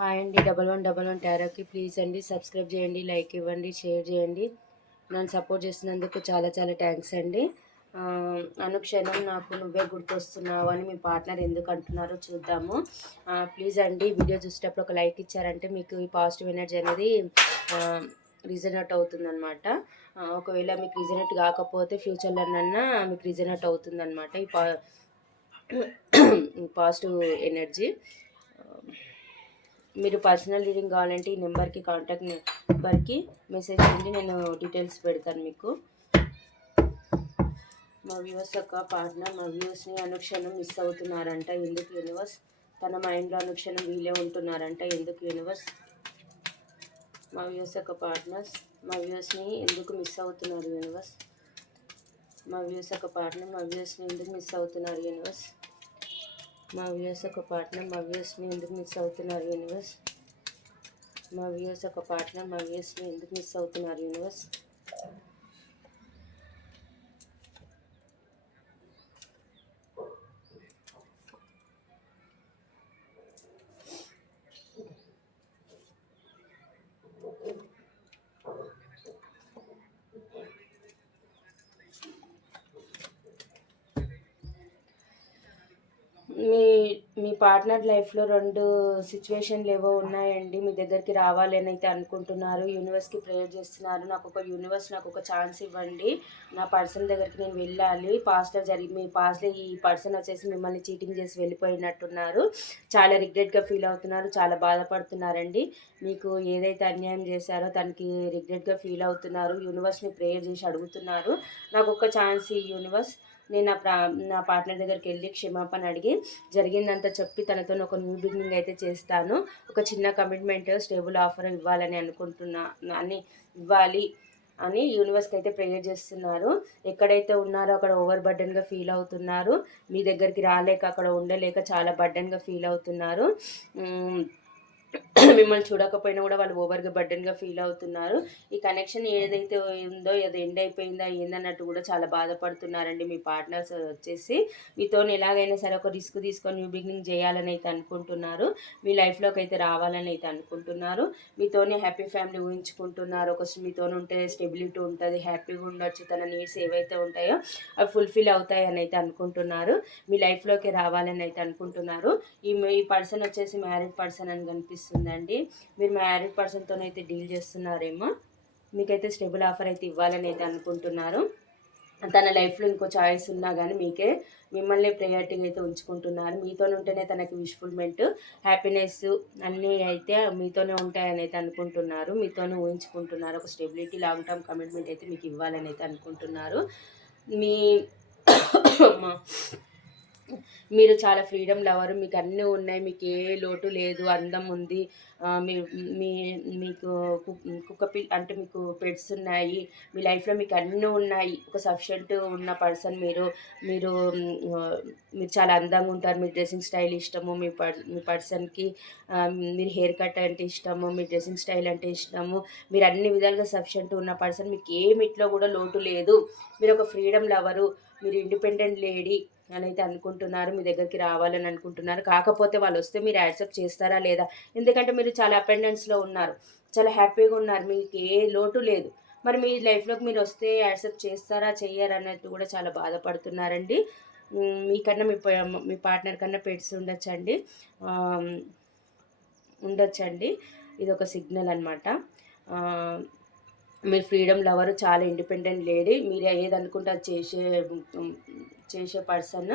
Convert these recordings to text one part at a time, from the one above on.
Hi అండి. 1111 టారోకి please అండి subscribe చేయండి, లైక్ ఇవ్వండి, షేర్ చేయండి. నన్ను సపోర్ట్ చేసినందుకు చాలా చాలా థ్యాంక్స్ అండి. అనుక్షణం నాకు నువ్వే గుర్తొస్తున్నావు అని మీ పార్ట్నర్ ఎందుకు అంటున్నారో చూద్దాము. ప్లీజ్ అండి వీడియో చూసేటప్పుడు ఒక లైక్ ఇచ్చారంటే మీకు ఈ పాజిటివ్ ఎనర్జీ అనేది రిజనేట్ అవుతుందన్నమాట. ఒకవేళ మీకు రిజనేట్ కాకపోతే ఫ్యూచర్లోనన్నా మీకు రిజనేట్ అవుతుందన్నమాట ఈ పాజిటివ్ ఎనర్జీ. మీరు పర్సనల్ రీడింగ్ కావాలంటే ఈ నెంబర్కి కాంటాక్ట్ నెంబర్కి మెసేజ్ చేయండి, నేను డీటెయిల్స్ పెడతాను మీకు. మా వ్యూవర్స్ యొక్క పార్ట్నర్ మా వ్యూవర్స్ని అనుక్షణం మిస్ అవుతున్నారంట, ఎందుకు యూనివర్స్? తన మైండ్లో అనుక్షణం వీలే ఉంటున్నారంట, ఎందుకు యూనివర్స్? మా వ్యూవర్స్ యొక్క పార్ట్నర్స్ మా వ్యూవర్స్ని ఎందుకు మిస్ అవుతున్నారు యూనివర్స్? మా వ్యూవర్స్ యొక్క పార్ట్నర్ మా వ్యూవర్స్ని ఎందుకు మిస్ అవుతున్నారు యూనివర్స్? మా వ్యూవర్స్ ఒక పార్ట్నర్ మా వ్యూవర్స్ని ఎందుకు మిస్ అవుతున్నారు యూనివర్స్? మా వ్యూవర్స్ ఒక పార్ట్నర్ మా వ్యూవర్స్ని ఎందుకు మిస్ అవుతున్నారు యూనివర్స్? మీ మీ పార్ట్నర్ లైఫ్లో 2 సిచ్యువేషన్లు ఏవో ఉన్నాయండి. మీ దగ్గరికి రావాలని అయితే అనుకుంటున్నారు, యూనివర్స్కి ప్రేయర్ చేస్తున్నారు. నాకు ఒక ఛాన్స్ ఇవ్వండి, నా పర్సన్ దగ్గరికి నేను వెళ్ళాలి. మీ పాస్ట్లో ఈ పర్సన్ వచ్చేసి మిమ్మల్ని చీటింగ్ చేసి వెళ్ళిపోయినట్టున్నారు. చాలా రిగ్రెట్గా ఫీల్ అవుతున్నారు, చాలా బాధపడుతున్నారండి. మీకు ఏదైతే అన్యాయం చేశారో తనకి రిగ్రెట్గా ఫీల్ అవుతున్నారు. యూనివర్స్ని ప్రేయర్ చేసి అడుగుతున్నారు, నాకు ఒక ఛాన్స్ ఈ యూనివర్స్. నేను నా పార్ట్నర్ దగ్గరికి వెళ్ళి క్షమాపణ అడిగి జరిగిందంతా చెప్పి తనతో ఒక న్యూ బిగినింగ్ అయితే చేస్తాను. ఒక చిన్న కమిట్మెంట్ స్టేబుల్ ఆఫర్ ఇవ్వాలి అని యూనివర్స్కి అయితే ప్రేయర్ చేస్తున్నారు. ఎక్కడైతే ఉన్నారో అక్కడ ఓవర్ బర్డెన్గా ఫీల్ అవుతున్నారు. మీ దగ్గరికి రాలేక అక్కడ ఉండలేక చాలా బర్డెన్గా ఫీల్ అవుతున్నారు. మిమ్మల్ని చూడకపోయినా కూడా వాళ్ళు ఓవర్గా బర్డెన్గా ఫీల్ అవుతున్నారు. ఈ కనెక్షన్ ఏదైతే ఉందో అది ఎండ్ అయిపోయిందా ఏందన్నట్టు కూడా చాలా బాధపడుతున్నారండి. మీ పార్ట్నర్స్ వచ్చేసి మీతో ఎలాగైనా సరే ఒక రిస్క్ తీసుకొని న్యూ బిగినింగ్ చేయాలని అయితే అనుకుంటున్నారు. మీ లైఫ్లోకి అయితే రావాలని అయితే అనుకుంటున్నారు. మీతోనే హ్యాపీ ఫ్యామిలీ ఊహించుకుంటున్నారు. మీతో ఉంటే స్టెబిలిటీ ఉంటుంది, హ్యాపీగా ఉండొచ్చు, తన నీడ్స్ ఏవైతే ఉంటాయో అవి ఫుల్ఫిల్ అవుతాయి అని అయితే అనుకుంటున్నారు. మీ లైఫ్లోకి రావాలని అయితే అనుకుంటున్నారు. ఈ పర్సన్ వచ్చేసి మ్యారీడ్ పర్సన్ అని కనిపిస్తుందండి. మీరు మ్యారీడ్ పర్సన్తోనైతే డీల్ చేస్తున్నారేమో. మీకైతే స్టేబుల్ ఆఫర్ అయితే ఇవ్వాలని అయితే అనుకుంటున్నారు. తన లైఫ్లో ఇంకో చాయిస్ ఉన్నా కానీ మిమ్మల్ని ప్రయారిటీగా అయితే ఉంచుకుంటున్నారు. మీతో ఉంటేనే తనకి విష్ఫుల్మెంట్, హ్యాపీనెస్ అన్నీ అయితే మీతోనే ఉంటాయని అయితే అనుకుంటున్నారు. మీతోనే ఊహించుకుంటున్నారు. ఒక స్టెబిలిటీ, లాంగ్ టర్మ్ కమిట్మెంట్ అయితే మీకు ఇవ్వాలని అయితే అనుకుంటున్నారు. మీ మీరు చాలా ఫ్రీడమ్ లవరు, మీకు అన్నీ ఉన్నాయి, మీకు ఏ లోటు లేదు, అందం ఉంది, మీ మీ మీకు అంటే మీకు పెట్స్ ఉన్నాయి, మీ లైఫ్లో మీకు అన్నీ ఉన్నాయి. ఒక సఫిషియెంట్ ఉన్న పర్సన్ మీరు. మీరు మీరు చాలా అందంగా ఉంటారు. మీ డ్రెస్సింగ్ స్టైల్ ఇష్టము, మీ పర్సన్కి మీరు హెయిర్ కట్ అంటే ఇష్టము, మీ డ్రెస్సింగ్ స్టైల్ అంటే ఇష్టము, మీరు అన్ని విధాలుగా సఫిషియెంట్ ఉన్న పర్సన్. మీకు ఏమిట్లో కూడా లోటు లేదు. మీరు ఒక ఫ్రీడమ్ లవరు, మీరు ఇండిపెండెంట్ లేడీ అని అయితే అనుకుంటున్నారు. మీ దగ్గరికి రావాలని అనుకుంటున్నారు. కాకపోతే వాళ్ళు వస్తే మీరు యాక్సెప్ట్ చేస్తారా లేదా? ఎందుకంటే మీరు చాలా అపెండెన్స్లో ఉన్నారు, చాలా హ్యాపీగా ఉన్నారు, మీకు ఏ లోటు లేదు. మరి మీ లైఫ్లోకి మీరు వస్తే యాక్సెప్ట్ చేస్తారా చెయ్యరా అన్నట్టు కూడా చాలా బాధపడుతున్నారండి. మీకన్నా మీ పార్ట్నర్ కన్నా పెట్స్ ఉండొచ్చండి. ఇది ఒక సిగ్నల్ అనమాట. మీరు ఫ్రీడమ్ లవరు, చాలా ఇండిపెండెంట్ లేడీ, మీరు ఏది అనుకుంటే అది చేసే పర్సన్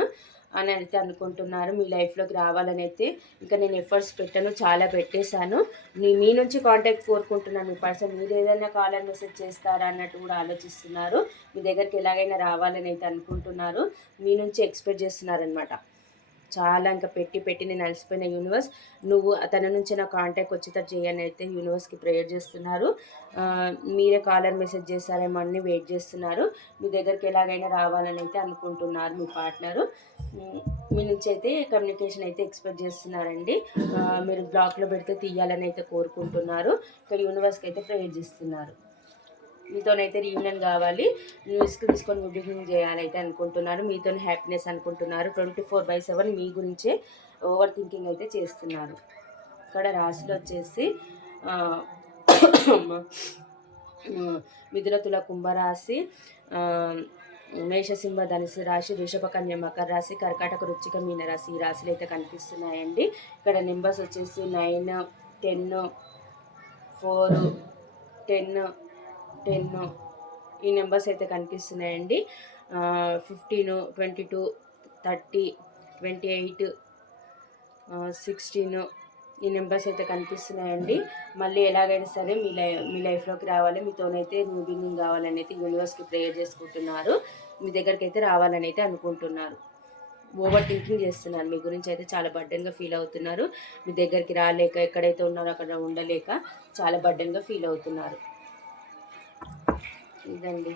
అని అయితే అనుకుంటున్నారు. మీ లైఫ్లోకి రావాలని అయితే ఇంకా నేను ఎఫర్ట్స్ పెట్టాను, చాలా పెట్టేశాను. మీ నుంచి కాంటాక్ట్ కోరుకుంటున్నాను. మీ పర్సన్ మీరు ఏదైనా కాల్ అండ్ మెసేజ్ చేస్తారా అన్నట్టు కూడా ఆలోచిస్తున్నారు. మీ దగ్గరికి ఎలాగైనా రావాలని అయితే అనుకుంటున్నారు. మీ నుంచి ఎక్స్పెక్ట్ చేస్తున్నారనమాట. చాలా ఇంకా పెట్టి నేను అలసిపోయిన యూనివర్స్, నువ్వు తన నుంచి నా కాంటాక్ట్ వచ్చేటట్టు చేయని అయితే యూనివర్స్కి ప్రేయర్ చేస్తున్నారు. మీరే కాలర్ మెసేజ్ చేస్తారేమో అని వెయిట్ చేస్తున్నారు. మీ దగ్గరికి ఎలాగైనా రావాలని అయితే అనుకుంటున్నారు మీ పార్ట్నరు. మీ నుంచి అయితే కమ్యూనికేషన్ అయితే ఎక్స్పెక్ట్ చేస్తున్నారండి. మీరు బ్లాక్లో పెడితే తీయాలని అయితే కోరుకుంటున్నారు. ఇంకా యూనివర్స్కి అయితే ప్రేయర్ చేస్తున్నారు. మీతోనైతే రీయూనియన్ కావాలి, రిస్క్ తీసుకొని బిగినింగ్ చేయాలైతే అనుకుంటున్నారు. మీతో హ్యాపీనెస్ అనుకుంటున్నారు. 24/7 మీ గురించే ఓవర్ థింకింగ్ అయితే చేస్తున్నారు. ఇక్కడ రాశులు వచ్చేసి మిథున తుల కుంభరాశి, మేషసింహ ధనుసు రాశి, వృషభ కన్య మకర రాశి, కర్కాటక వృశ్చిక మీన రాశి ఈ రాశులు అయితే కనిపిస్తున్నాయండి. ఇక్కడ నెంబర్స్ వచ్చేసి 9, 10, 4, 10, 10 ఈ నెంబర్స్ అయితే కనిపిస్తున్నాయండి. 15, 22, 30, 28, 16 ఈ నెంబర్స్ అయితే కనిపిస్తున్నాయండి. మళ్ళీ ఎలాగైనా సరే మీ లైఫ్లోకి రావాలి, మీతోనైతే న్యూ బిగినింగ్ కావాలని అయితే యూనివర్స్కి ప్రేయర్ చేసుకుంటున్నారు. మీ దగ్గరికి అయితే రావాలని అయితే అనుకుంటున్నారు. ఓవర్ థింకింగ్ చేస్తున్నారు, మీ గురించి అయితే చాలా బర్డెన్గా ఫీల్ అవుతున్నారు. మీ దగ్గరికి రాలేక, ఎక్కడైతే ఉన్నారో అక్కడ ఉండలేక చాలా బర్డెన్గా ఫీల్ అవుతున్నారు. ఇదండి.